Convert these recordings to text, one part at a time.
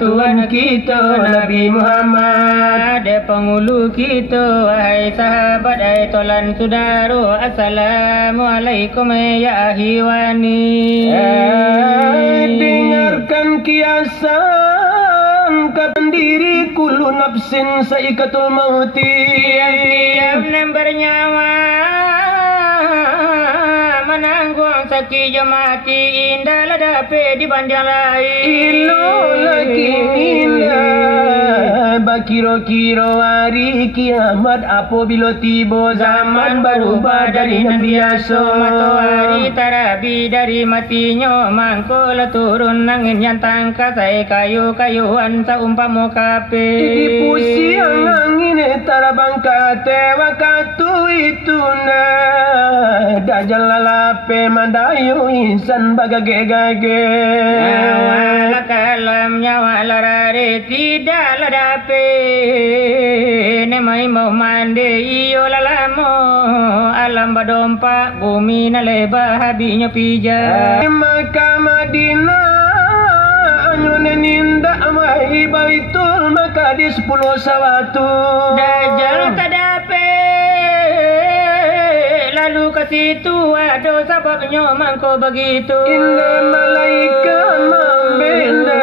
Tuhan kita Nabi Muhammad, penghulu kita, wahai sahabat, hai tolan saudara, assalamualaikum ya ahiwani. Dengarkan kiasan kapan diri kullu nafsin saikatul mauti. Tiap-tiap nem bernyawa menanggung sakit jemati, indahlah dapat dibanding lain. Ilo lagi indah bakiro-kiro hari kiamat apabila tiba zaman berubah dari yang biasa. Matahari tarabi dari matinya, mangkul turun angin yang tangkas, saya kayu-kayuan saumpama kape. Di pusiang angin tarabang kate wakatu itu na dajal lalape mandayu insan bagage-gage. Wala kalamnya wala rare tidaklah dape, nemai mau mande iyo lalamo, alam badompa bumi na leba habinya pija. Maka Madinah anyone ninda amai baitul maka di 10 sawatu dajal kadape, lalu ke situ ada sebabnya mangko begitu. Inna malaikat membela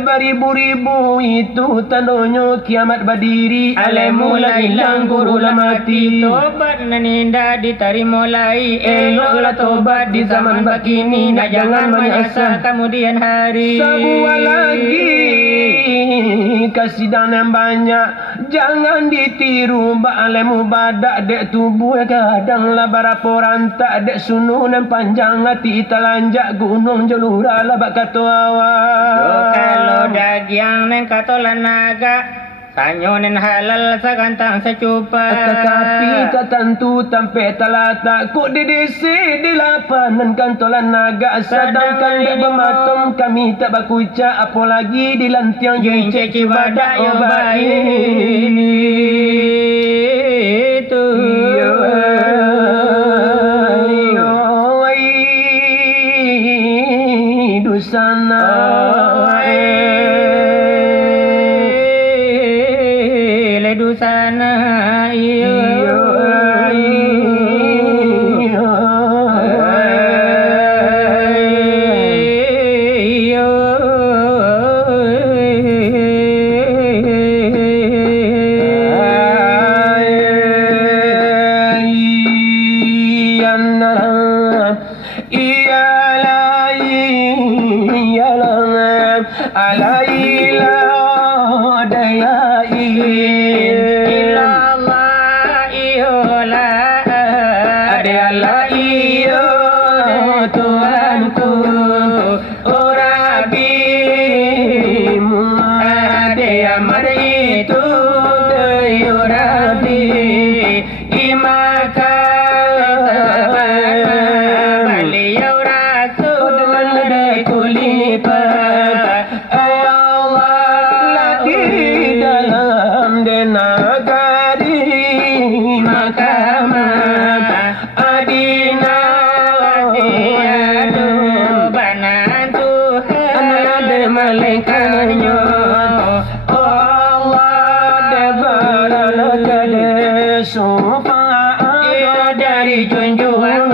beribu-ribu itu tandanya kiamat berdiri. Alemula hilang guru lah mati, tobat naninda diterima mulai, eloklah tobat di zaman begini, nak jangan menyesal kemudian hari. Sebuah lagi kasidan yang banyak, jangan ditiru ba'alemu badak dek tubuh kadang lah berapa rantak dek sunu dan panjang hati talanjak gunung jalura lah bak kata awak. Kalau daging neng katolan naga, sanyo nen halal sagantang secupa. Tetapi tak tentu tampe talata kok dedesi di lapanan kantolan naga, sedangkan dek bermatum kami tak bakuca, apalagi di lantiang Jengce cibadak yo ini itu. Dusana sana iyo bersumpah dari junjungan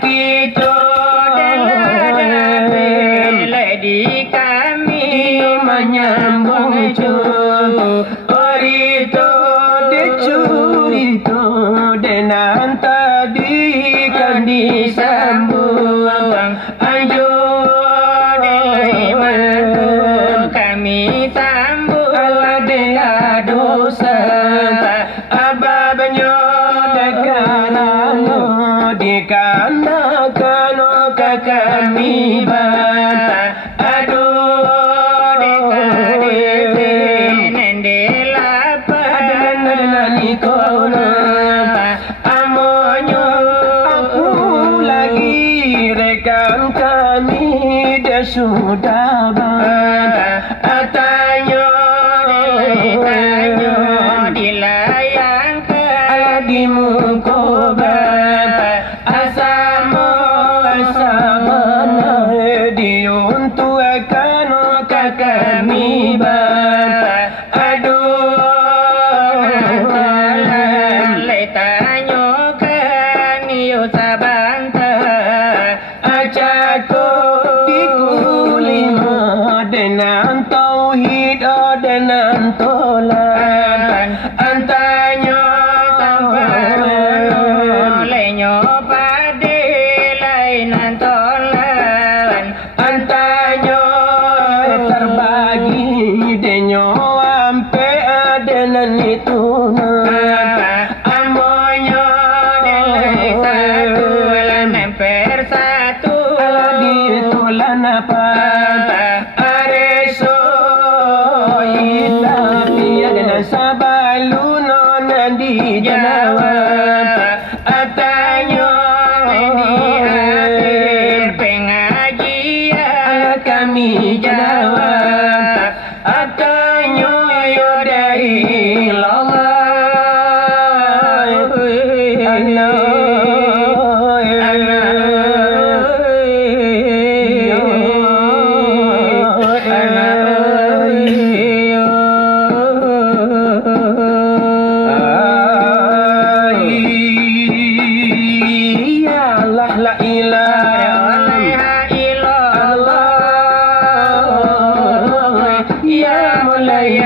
kita dalam di kami menyambung Orito de curito dengan tadi kan disambung Anjo kami sambung dengan dosa ababnya dekarano dikarenakan kami sudah Atanyo dilayangkan di mukobat asamo diuntukkan kami aduh letanyo kan yo sabanta acako dengan tauhid dengan tolan antanya lenyo pade lainan tolan antanya terbagi denyo ampe dengan itu amonyo satu memper satu di tolan apa sabaluno nandi janawa atanyo di akhir pengajian kami janawa atanyo yo dari Allah la ilaha illallah ya mulai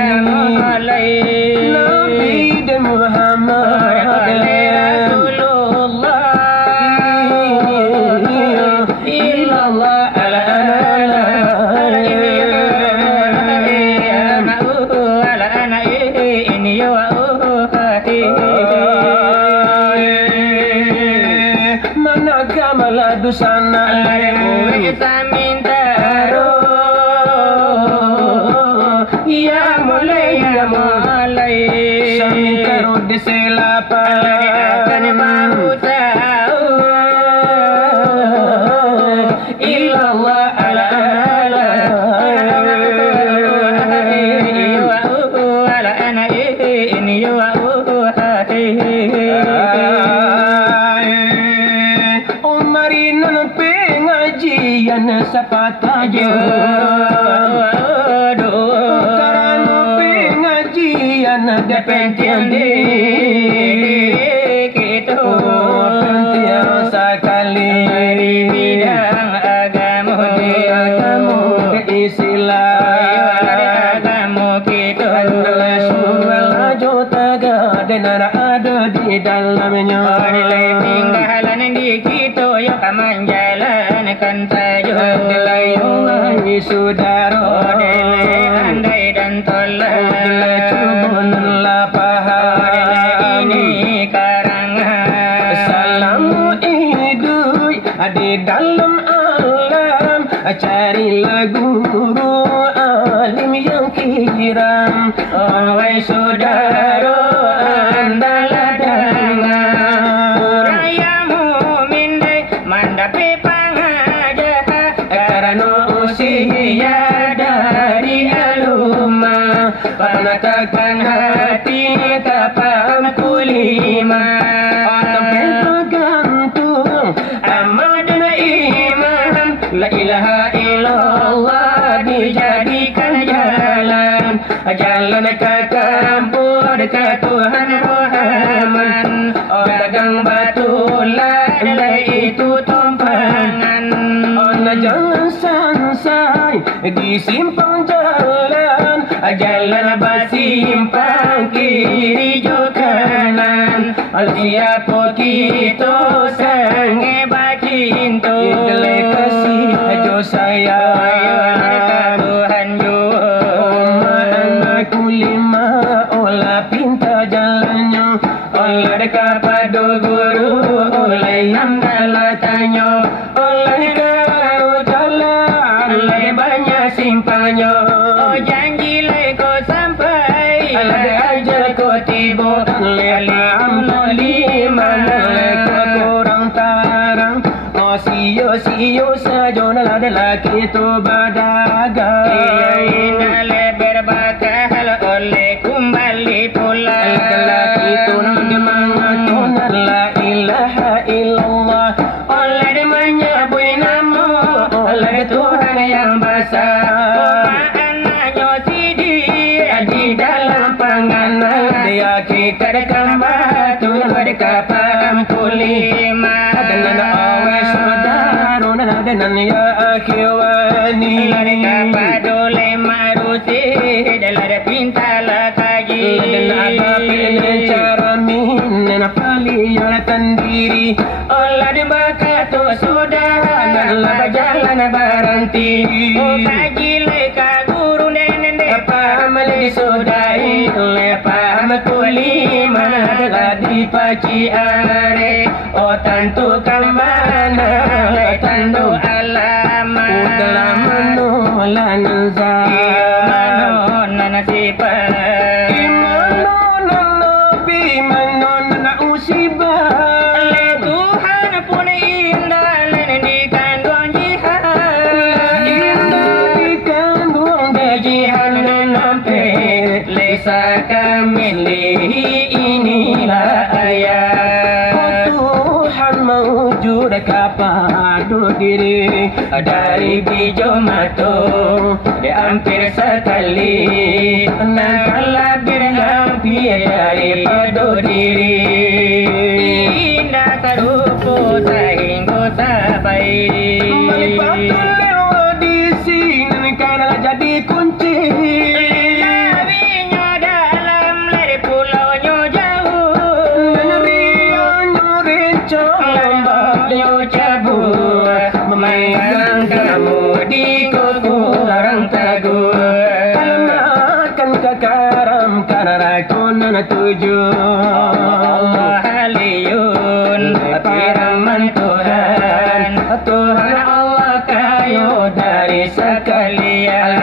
Nabi dan Muhammad Rasulullah illallah ala ana ini yo maladu sana samintaro ya mulai samintaro de selapa akan baru tahu illallah ala ana ini yo pengajian sapatajo karena pengajian ada penting kita penting sekali bidang agama Islam agama kita dan ada di dalamnya tinggalan di kita yo kamanjalankan saja dilayungi saudara andai dan tolak cubun lapaham ini karangan salamu idui di dalam alam carilah guru alim yang kiram wahai saudara andalah dengan rayamu mindai mandapi pangaja karena usia dari alumma penatakan hati kapal kulima tapi tergantung amal dan iman la ilaha illallah dijadikan jalan ke kampung ke Tuhan di simpang jalan, jalan bersimpang kiri jo kanan. Siapa kita sange bacinto, idle kasih jo sayang. Tuhan jo anakku lima, olah pinta jalannya, olah dekat padu guru, olah yang dalam tanya, olah kau jalan, olah banyak simpangnya. Oh janji le kau sampai, olah ajar kau tiba, olah lima, olah kau kurang tarang. Oh siyo saja nala lelaki tu berdagang. Ia lebar bakal oleh kembali pulang. Lelaki tu nak semangat tu la ilaha illallah. Oleh dia menyebut nama, oleh Tuhan yang besar. Anaknya Sidi di dalam panganan, dia kita dekat batu dekat Pampulima. Dan awes saudara dan ya akhwani, dekat padole marusi dalam pinta la kaji. Dan apa pilih cara min paliatan diri, olah di bakat saudara la berjalan berhenti. Oh kaji leka guru nenen paham di sodai, paham kuli mana di paci are. Oh tentukan mana tandu alamat, udah menolan zaman nasiba, nabi manon usibah. Le Tuhan pun indah di kandung jihad, indah di kandung jihad nampe lesa kami inilah ayat. Tuhan mewujud kapadu diri dari biji matu di hampir sekali, nakala berhampir dari padu diri. Indah tarupu sehingga sampai melipatul lewat di sini karena jadi kunci. Memegang kamu di kuku orang teguh, makan kekaram karena kunan tujuh. Allah haliyun firman Tuhan, Tuhan Allah kayu dari sekalian.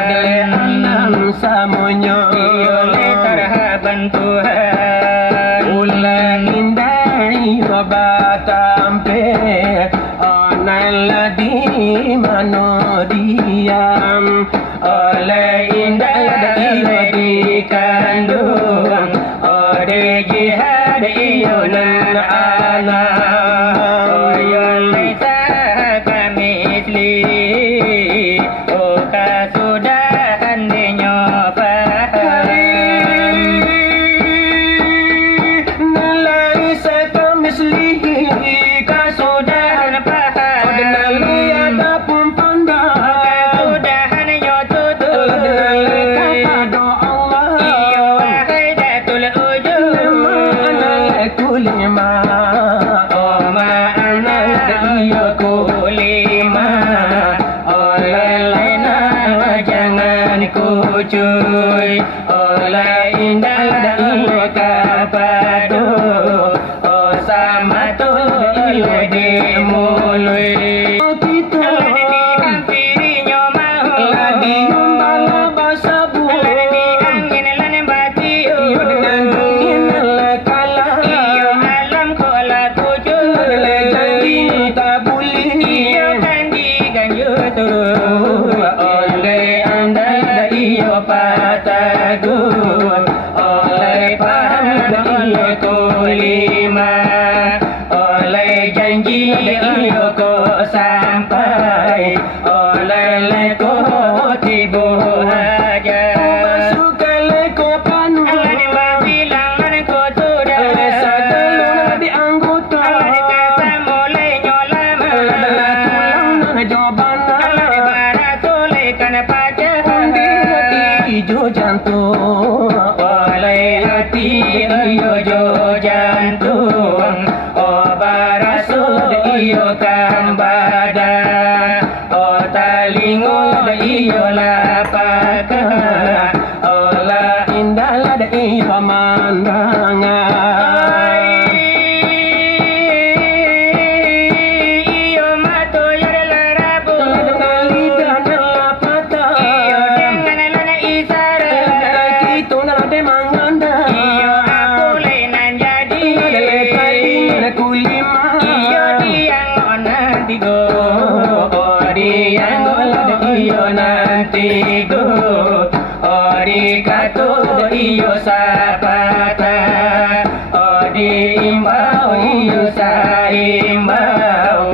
Enam samunya oleh terhaban Tuhan, ulang indai obat tampil. Di mana diam, oleh indah di kandung, oleh jihad iunan anak, oleh kami isli, oh kasudahan dinyopah. Nalai sakam isli kasudahan cuy, oleh indah ilmu kapadu, oh sama tu ilmu dimului. Kita dihampirinya mau, di umbala basabu, di angin lan bati, dengan angin lekala, iyo alam kola tuju, jadi tak boleh, iyo kan diganjur turun, oleh anda iyo patagun, oleh paham iyo kulima, oleh janji iyo ko sampai, oleh leko tibu haja. Masuk leko panu, alani bilang leko sudah, segaluna di anggota, alani kata mulai nyolama, alani tulang jawabana, alani barat oleh kana pacar. diimbau iyo saimbau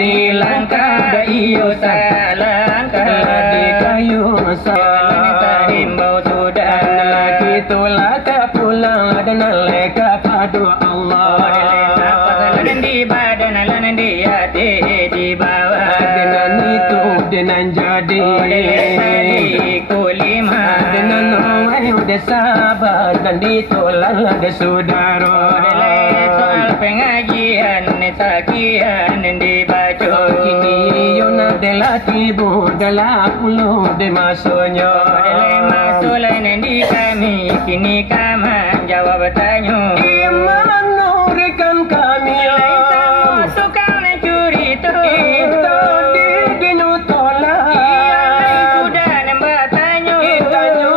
di langkah iyo salangkah di kayu saimbau sudah lagi tulaka pulang dan leka padu Allah dan di badan dan di hati di bawah dengan itu dengan jadi kulima dengan orang udah sabar dan ditolan ada saudara soal pengajian sakian dibaca kini yona dela tibu dela puluh de masuknya masulan di kami kini kaman jawab tanya iman nurikan kami tukang curi tu itu di denu tolak sudah nembak tanya tanya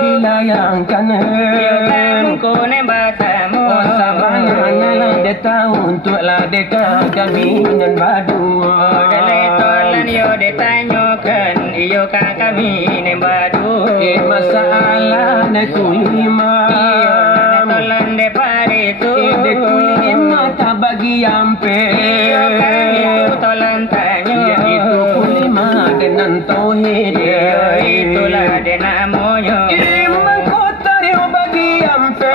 dilayangkan ku nembak tamu dia tahu untuk ladeka kami dan badua dalai tolan yo ditanyakan iyo kan kami nembadu masalah na kulima iyo tolan de pare tu de kulima tak bagi ampe iyo kan itu tolan tanya itu kulima dengan tauhid itulah de namanya iman kota dia bagi ampe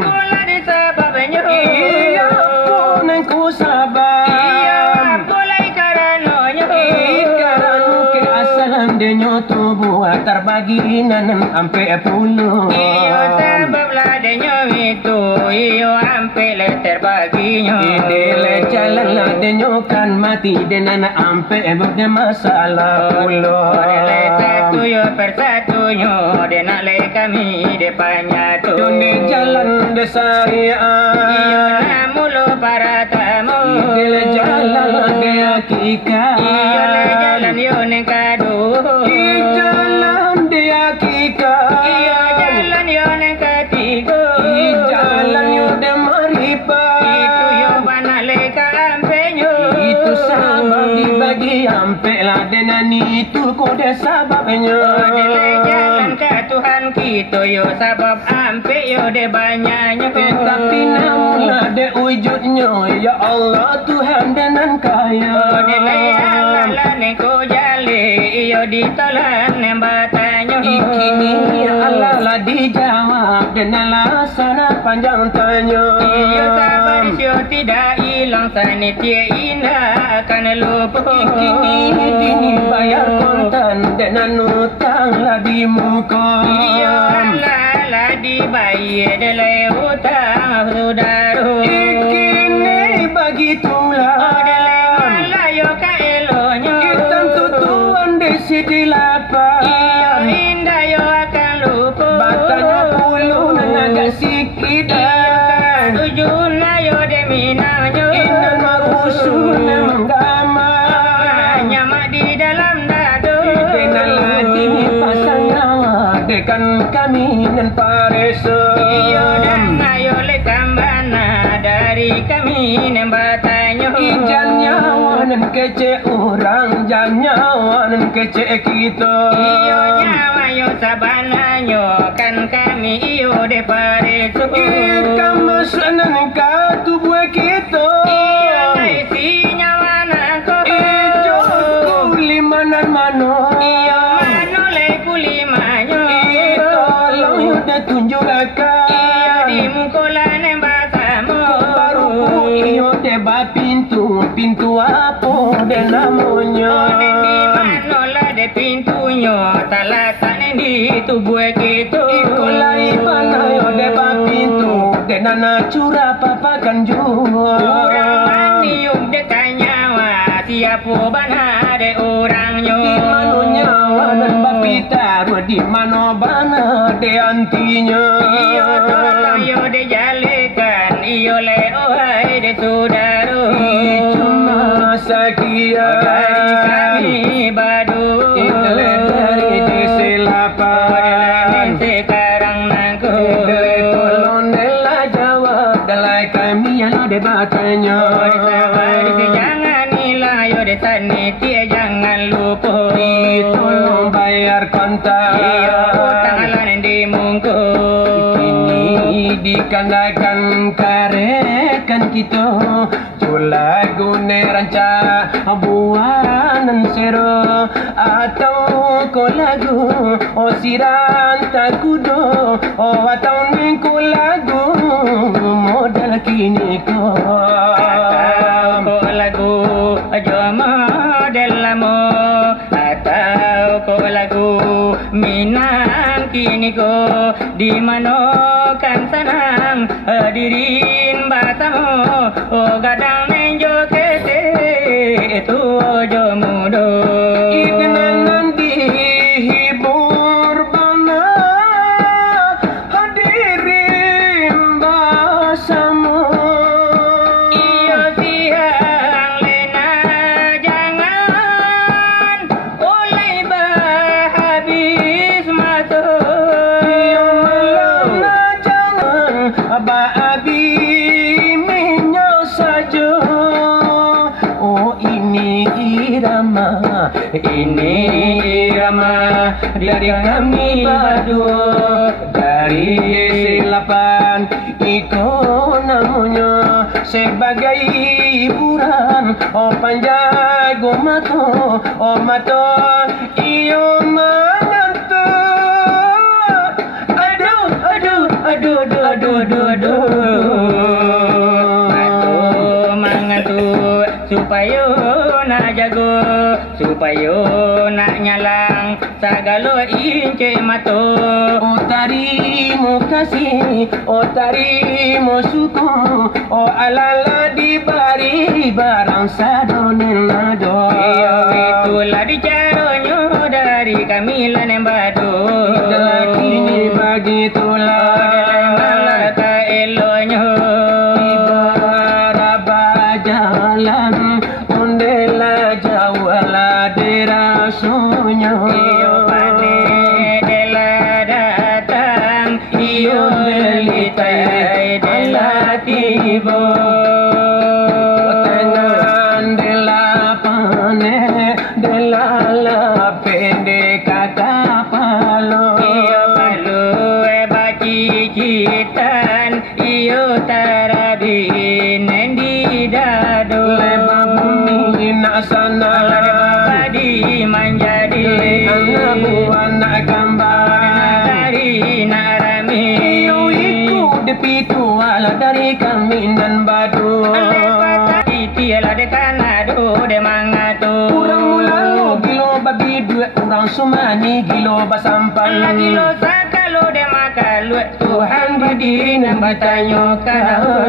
pula di sebabnya iya pun ku sabar iya pula karenanya karena ke asalan dia nyoto buat terbagi nanan ampe puluh iyo sebab ladanya itu iyo ampe le terbaginya idele jalan ladanya kan mati dan anak ampe bukan masalah puluh satu yo persatunya de nak le kami depannya tu dunia jalan desaya iyo namulo para tamu idele jalan de hakika iyo le jalan yo ne kadu jalan de hakika iyo jalan yo ne katigo jalan yo de maripa itu yo bana le kampenyo itu sabab dibagi ampe lah dengan itu kode sababnya jalan ke Tuhan kita yo sabab ampe yo de banyaknya tapi namun ada wujudnya ya Allah Tuhan dengan kaya ne ko jale iyo ditolan nembatanya ikini Allah lah dijawab dengan laksana panjang tanya iyo sabar sio tidak hilang sanitia indah akan lupa ikini dini bayar kontan dengan utang lah di muka iyo lah dibayar delai utang saudara ikini begitulah yo ka elonyo tentu tuan desi dilapa iyo indah yo akan lupa batanya puluh dan agak sikit tujuna yo de minanyo indah marusun menggama nyamak di dalam dado dengan lagi pasang nyawa dekan kami dan pareso iyo dan ayo le kambana dari kami nembatanyo ijan nyawa dan kece orang jan nyawa dan kece kita iyo nyawa yo sabananyo kan kami iyo de pareso ika masanan ka tubuh kita iyo naisi nyawa nako ijo kulimanan mano iyo mano le kulimanyo tolong udah tunjuk akal iyo di mukolan embatamu baru iyo debat pintu apa de namanya di mano la de pintunya talasan di tubuh kita ikulai mana yo debat pintu de nana curah papakan juga orang manium de kanyawa siapa bana de orangnya di mana nyawa dan bapita di mana bana de antinya iyo tolong yo de jalekan iyo le ohai de saudara cuma sakia dari kami badu dari desa lapan sekarang nangku tolong dela jawab dalai kami yang debatnya sabar jangan hilang yo de sanitia jangan lupa tolong bayar kontak iyo utang alan di mungku kini Ikan karekan kita lagu ne ranca buanan sero atau ko lagu siran takudo atau ne ko lagu modal kini ko lagu jo model lamo atau ko lagu minang kini ko di mano kan sanang hadirin batamu gadang menjo kete itu jo mudo ikenan dihibur bana hadirin basamu iyo siang lena jangan oleh habis mata iyo melana jangan abi minyak saja. Oh ini irama dari kami berdua dari selapan ikut namanya sebagai hiburan. Oh panjago mato iyo menantu aduh supaya nak jago supaya nak nyalang sagalo ince mato tarimo kasih tarimo suku alala dibari barang sadonen nado itulah dicaronyo dari kami lanem badu kini begitulah ka elonyo jalan ondela jawala derasunya iyo pane dela datang iyo delitai dela tibo tangan dela pane dela la pende kata palo iyo palu baci citan iyo tarabin endi dado sana di manjadi anak buah nak gambar dari narami iyo ikut depitu ala dari kami dan badu tiala de kanado de mangato kurang mulalu gilo babi duit kurang sumani gilo basampan gilo sakalo de makalu Tuhan berdiri dan bertanya kau